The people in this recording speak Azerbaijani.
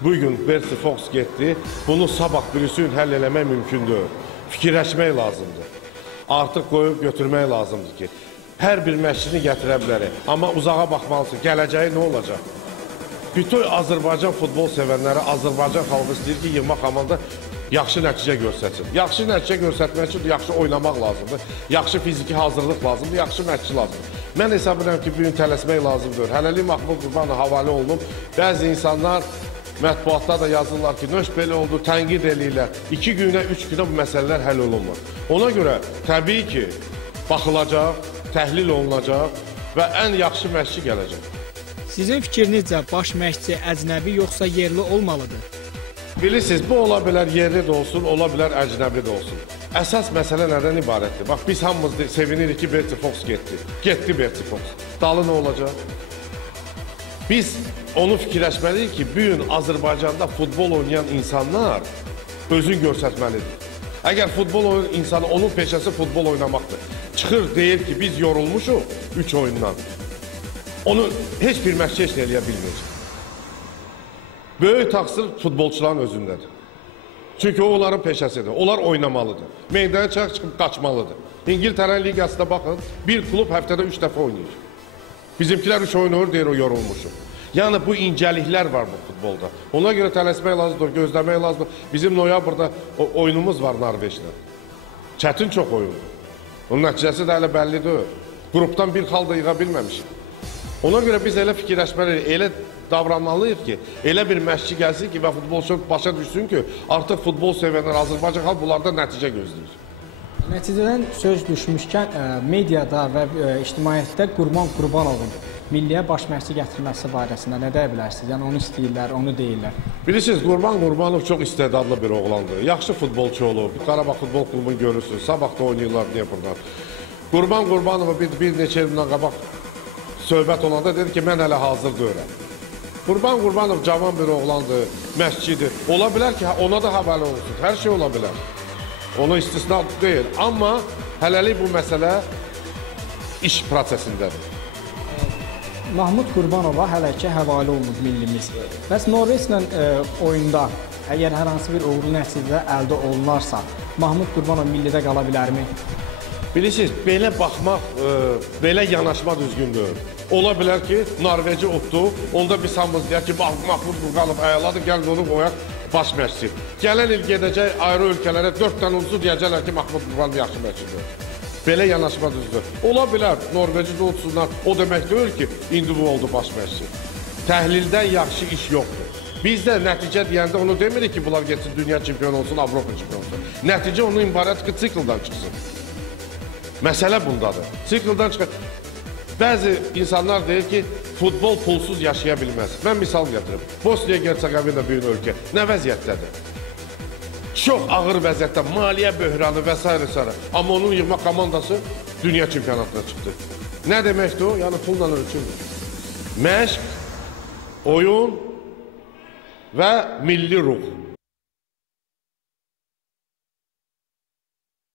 Bugün Berti Fox getdi, bunu sabah birisi üçün həll eləmək mümkündür. Fikirləşmək lazımdır. Artıq qoyub götürmək lazımdır ki, hər bir məşqini gətirə bilərik. Amma uzağa baxmalısın, gələcəyi nə olacaq? Bütün Azərbaycan futbol sevənləri, Azərbaycan xalqı istəyir ki, yığma komanda yaxşı nəticə göstərsin. Yaxşı nəticə göstərmək üçün yaxşı oynamaq lazımdır, yaxşı fiziki hazırlıq lazımdır, yaxşı məşqçi lazımdır. Mən hesab edirəm ki, bugün tələsmək lazımdır. Hələlik Mahmud Qurbanov havalə olunub. Bəzi insanlar mətbuatda da yazırlar ki, nöş belə oldu, tənqid eləyirlər. 2 günə, 3 günə bu məsələlər həll olunmur. Ona görə təbii ki, baxılacaq, təhlil olunacaq və ən yaxşı məşqçi gələcək. Sizin fikrinizcə baş məşqçi əcnəbi yoxsa yerli olmalıdır? Bilirsiniz, bu ola bilər yerli də olsun, ola bilər əcnəbi də olsun. Əsas məsələ nədən ibarətdir? Bax, biz hamımız sevinirik ki, Berti Fox getdi. Getdi Berti Fox. Dalı nə olacaq? Biz onu fikirləşməliyik ki, bugün Azərbaycanda futbol oynayan insanlar özünü göstərməlidir. Əgər futbol oynayan insanı, onun peşəsi futbol oynamaqdır. Çıxır, deyir ki, biz yorulmuşuq 3 oyundan. Onu heç bir məşqçi heç eləyə bilməyəcək. Böyük təqsir futbolçuların özündədir. Çünki o, onların peşəsidir. Onlar oynamalıdır. Meydana çıxıb qaçmalıdır. İngiltərə liqasına baxın, bir klub həftədə 3 dəfə oynayır. Bizimkilər 3 oynayır, deyir o yorulmuşuq. Yəni bu incəliklər var bu futbolda. Ona görə tələsmək lazımdır, gözləmək lazımdır. Bizim noyabrda oyunumuz var Norveçlə. Çətin çox oyundur. Onun nəticəsi də hələ bəllidir. Qrupdan bir xal da yığa bilməmişik. Ona görə biz elə fikirləşməliyik, elə davranmalıyıq ki, elə bir məşqçi gəlsin ki və futbolçu başa düşsün ki, artıq futbol sevənlər Azərbaycan xalq bunlardan nəticə gözləyir. Nəticədən söz düşmüşkən, mediada və ictimaiyyətdə Qurban Qurbanovun milliyə baş məşqçi gətirilməsi barəsində nə deyə bilərsiniz? Yəni onu istəyirlər, onu deyirlər. Bilirsiniz, Qurban Qurbanov çox istedadlı bir oğlandır. Yaxşı futbolçu olub. Qarabağ futbol klubunu görürsünüz. Sabah da oynayırlar deyə buradan. Qurban Qurbanova bir neçə ildən qabaq söhbət olanda dedi ki, mən hələ hazır deyirəm. Qurban Qurbanov cavan bir oğlandır, məşqçidir. Ola bilər ki, ona da havalə olsun. Hər şey ola bilər. Ona istisna deyil. Amma hələlik bu məsələ iş prosesindədir. Mahmud Qurbanova hələ ki həvalə olunub millimiz. Bəs Norveçlə oyunda əgər hər hansı bir uğurlu nəticə əldə olunarsa, Mahmud Qurbanov millidə qala bilərmi? Bilirsiniz, belə baxmaq, belə yanaşma düzgündür. Ola bilər ki, Norveçi utdu, onda biz hamımız deyək ki, Mahmud Qurbanov əyaladır, gəlin onu qoyaq baş məşqçi. Gələn il gedəcək ayrı ölkələrə 4 dənə ucu deyəcəklər ki, Mahmud Qurbanov yaxşı məşqçidir. Belə yanaşma düzdür. Ola bilər, Norveçi də utsunlar, o demək deyil ki, indi bu oldu baş məşqçi. Təhlildən yaxşı iş yoxdur. Biz də nəticə deyəndə onu demirik ki, bunlar getsin dünya çempionu olsun, Avropa çempionu olsun. Nəticə onun ibarət ki, sikldan çıxsın. Məsələ bundadır. Sikldan çıxır. Bəzi insanlar deyir ki, futbol pulsuz yaşaya bilməz. Mən misal gətirim. Bosniya-Hersegovina böyük ölkə. Nə vəziyyətdədir? Çox ağır vəziyyətdə, maliyyə böhranı və s. Amma onun yığma komandası dünya çempionatına çıxdı. Nə deməkdir o? Yəni pulla ölçülmür. Məşq, oyun və milli ruh.